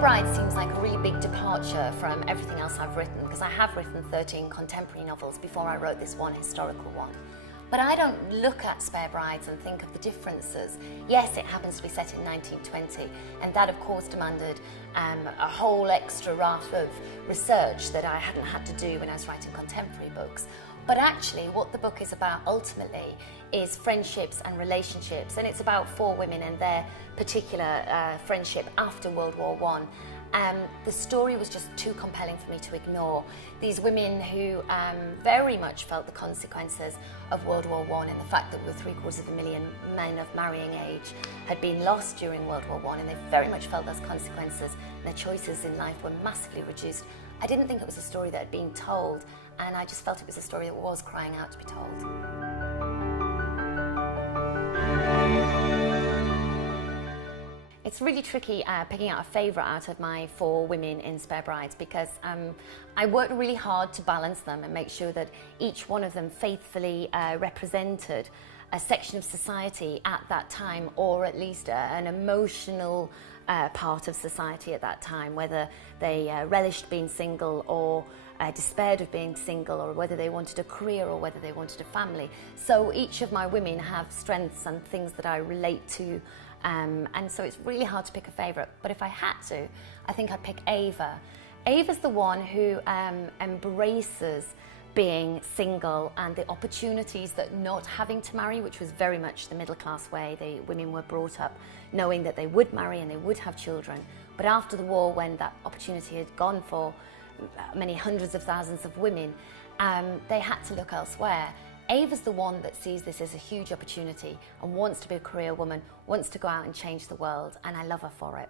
Bride seems like a really big departure from everything else I've written, because I have written 13 contemporary novels before I wrote this one historical one. But I don't look at Spare Brides and think of the differences. Yes, it happens to be set in 1920, and that of course demanded a whole extra raft of research that I hadn't had to do when I was writing contemporary books. But actually what the book is about ultimately is friendships and relationships, and it's about 4 women and their particular friendship after World War I. The story was just too compelling for me to ignore. These women who very much felt the consequences of World War I, and the fact that 750,000 men of marrying age had been lost during World War I, and they very much felt those consequences, and their choices in life were massively reduced. I didn't think it was a story that had been told, and I just felt it was a story that was crying out to be told. It's really tricky picking out a favourite out of my 4 women in Spare Brides, because I worked really hard to balance them and make sure that each one of them faithfully represented a section of society at that time, or at least an emotional part of society at that time, whether they relished being single or despaired of being single, or whether they wanted a career or whether they wanted a family. So each of my women have strengths and things that I relate to, and so it's really hard to pick a favourite. But if I had to, I think I'd pick Ava. Ava's the one who embraces being single and the opportunities that not having to marry, which was very much the middle class way. The women were brought up knowing that they would marry and they would have children. But after the war, when that opportunity had gone for many hundreds of thousands of women, they had to look elsewhere. Ava's the one that sees this as a huge opportunity and wants to be a career woman, wants to go out and change the world, and I love her for it.